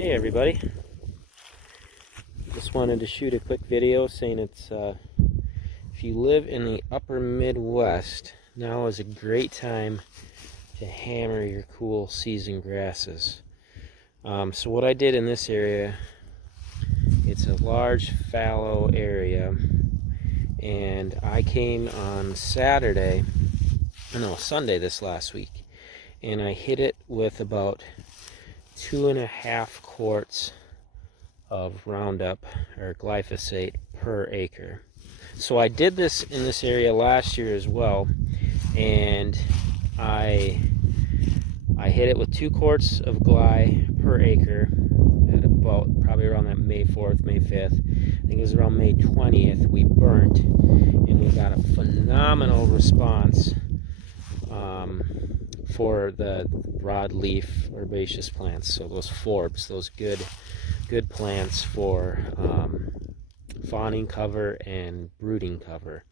Hey everybody, just wanted to shoot a quick video saying if you live in the upper Midwest, now is a great time to hammer your cool season grasses. So what I did in this area, it's a large fallow area, and I came on Sunday this last week, and I hit it with about 2.5 quarts of Roundup or glyphosate per acre. So I did this in this area last year as well, and I hit it with 2 quarts of gly per acre at about probably around that May 4th, May 5th. I think it was around May 20th we burnt, and we got a phenomenal response for the broadleaf herbaceous plants. So those forbs, those good plants for fawning cover and brooding cover.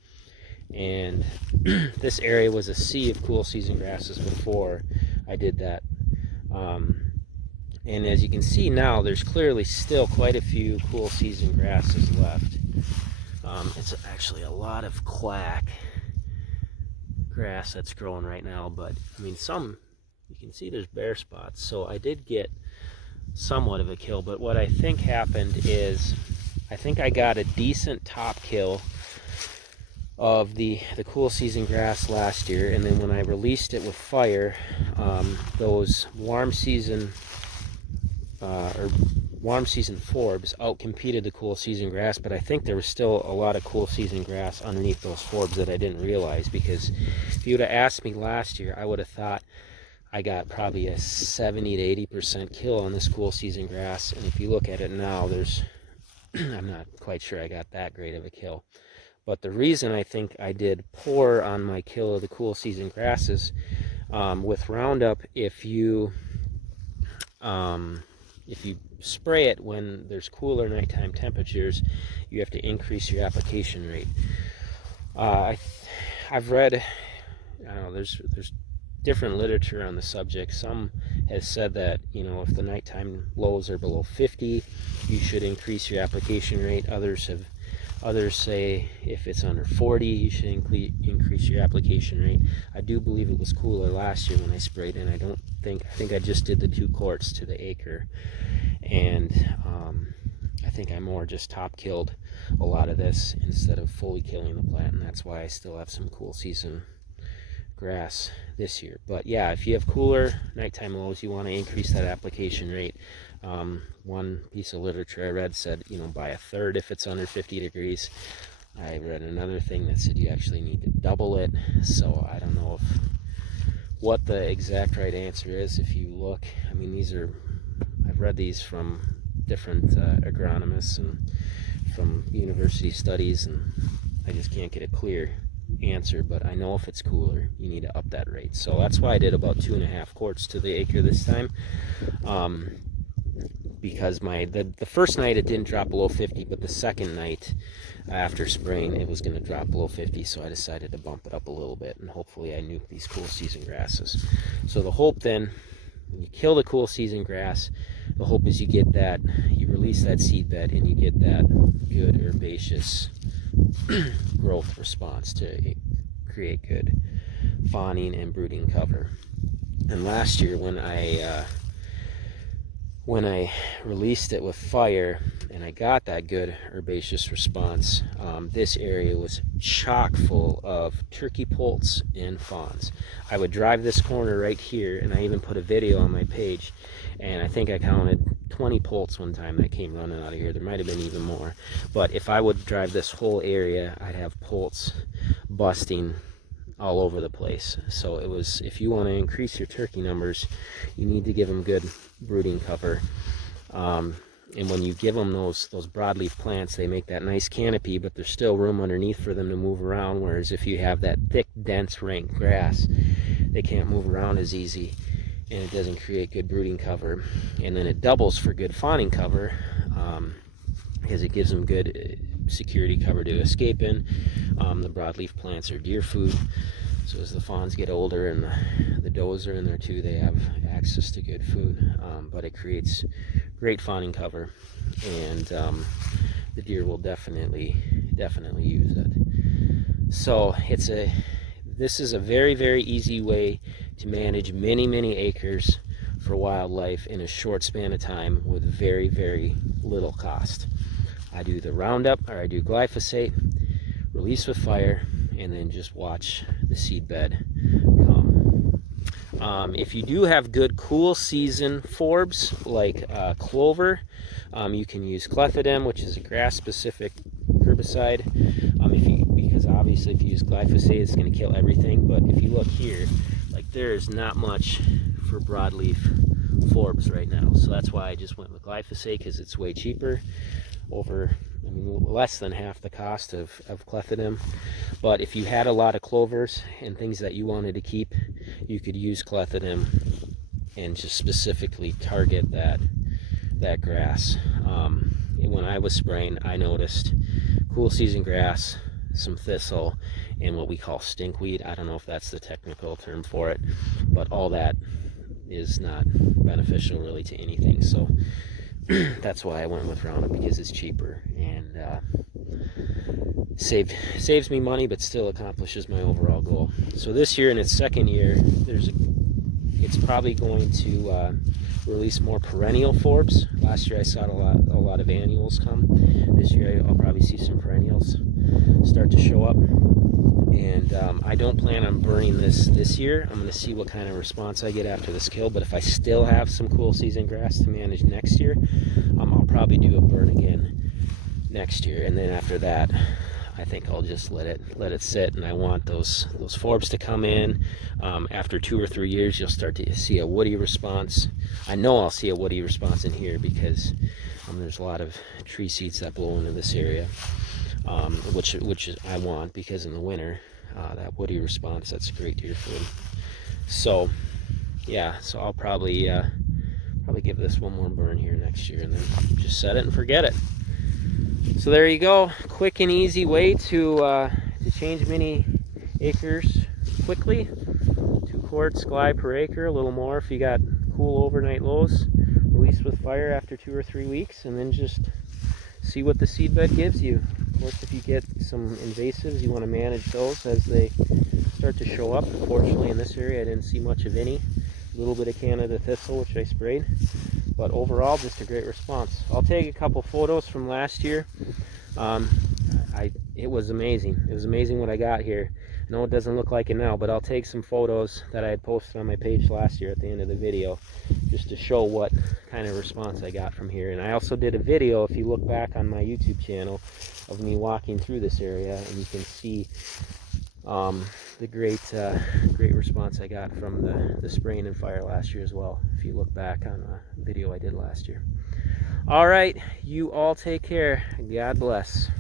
And this area was a sea of cool season grasses before I did that. And as you can see now, there's clearly still quite a few cool season grasses left. It's actually a lot of quack grass that's growing right now, but I mean, you can see there's bare spots, so I did get somewhat of a kill. But what I think happened is I think I got a decent top kill of the cool season grass last year, and then when I released it with fire, those warm season forbs outcompeted the cool season grass. But I think there was still a lot of cool season grass underneath those forbs that I didn't realize, because if you would have asked me last year, I would have thought I got probably a 70 to 80% kill on this cool season grass. And if you look at it now, I'm not quite sure I got that great of a kill. But the reason I think I did poor on my kill of the cool season grasses, with Roundup, if you spray it when there's cooler nighttime temperatures, you have to increase your application rate. I've read, I don't know, there's different literature on the subject. Some has said that, if the nighttime lows are below 50, you should increase your application rate. Others say if it's under 40, you should increase your application rate. I do believe it was cooler last year when I sprayed, and I think I just did the 2 quarts to the acre, and I think I more just top killed a lot of this instead of fully killing the plant, and that's why I still have some cool season grass this year. But yeah, if you have cooler nighttime lows, you want to increase that application rate. One piece of literature I read said, by a third if it's under 50 degrees. I read another thing that said you actually need to double it. So I don't know what the exact right answer is. If you look, I mean, I've read these from different agronomists and from university studies, and I just can't get a clear answer. But I know if it's cooler, you need to up that rate. So that's why I did about 2.5 quarts to the acre this time, because the first night it didn't drop below 50, but the second night after spraying it was going to drop below 50, so I decided to bump it up a little bit, and hopefully I nuke these cool season grasses. So the hope then, when you kill the cool season grass, the hope is you release that seed bed and you get that good herbaceous growth response to create good fawning and brooding cover. And last year when I released it with fire and I got that good herbaceous response, this area was chock full of turkey poults and fawns. I would drive this corner right here, and I even put a video on my page, and I think I counted 20 poults one time that came running out of here. There might have been even more, but if I would drive this whole area, I'd have poults busting all over the place. So if you want to increase your turkey numbers, you need to give them good brooding cover. And when you give them those broadleaf plants, they make that nice canopy, but there's still room underneath for them to move around. Whereas if you have that thick, dense, rank grass, they can't move around as easy, and it doesn't create good brooding cover. And then it doubles for good fawning cover, because it gives them good security cover to escape in. The broadleaf plants are deer food, So as the fawns get older and the does are in there too, they have access to good food. But it creates great fawning cover, and the deer will definitely use it. So this is a very, very easy way to manage many acres for wildlife in a short span of time with very, very little cost. I do the Roundup, or I do glyphosate, release with fire, and then just watch the seed bed come. If you do have good cool season forbs like clover, you can use clethodim, which is a grass specific herbicide. Because obviously if you use glyphosate, it's going to kill everything. But if you look here, like, there is not much for broadleaf forbs right now, so that's why I just went with glyphosate, because it's way cheaper, less than half the cost of clethodim. But if you had a lot of clovers and things that you wanted to keep, you could use clethodim and just specifically target that grass. When I was spraying, I noticed cool season grass, some thistle, and what we call stinkweed. I don't know if that's the technical term for it, but all that is not beneficial really to anything. So that's why I went with Roundup, because it's cheaper and saves me money, but still accomplishes my overall goal. So this year, in its second year, it's probably going to release more perennial forbs. Last year I saw a lot of annuals come. This year I'll probably see some perennials start to show up. And I don't plan on burning this year. I'm going to see what kind of response I get after this kill. But if I still have some cool season grass to manage next year, I'll probably do a burn again next year. And then after that, I think I'll just let it sit. And I want those forbs to come in. After 2 or 3 years, you'll start to see a woody response. I know I'll see a woody response in here, because there's a lot of tree seeds that blow into this area. Which I want, because in the winter, that woody response, that's great deer food. So yeah, so I'll probably give this one more burn here next year, and then just set it and forget it. So there you go, quick and easy way to change many acres quickly. 2 quarts gly per acre, a little more if you got cool overnight lows. Release with fire after 2 or 3 weeks, and then just see what the seed bed gives you. Of course, if you get some invasives, you want to manage those as they start to show up. Unfortunately, in this area, I didn't see much of any. A little bit of Canada thistle, which I sprayed. But overall, just a great response. I'll take a couple photos from last year. It was amazing. It was amazing what I got here. I know it doesn't look like it now, but I'll take some photos that I had posted on my page last year at the end of the video, just to show what kind of response I got from here. And I also did a video, if you look back on my YouTube channel, of me walking through this area, and you can see the great response I got from the spraying and fire last year as well, if you look back on a video I did last year. All right, you all take care. God bless.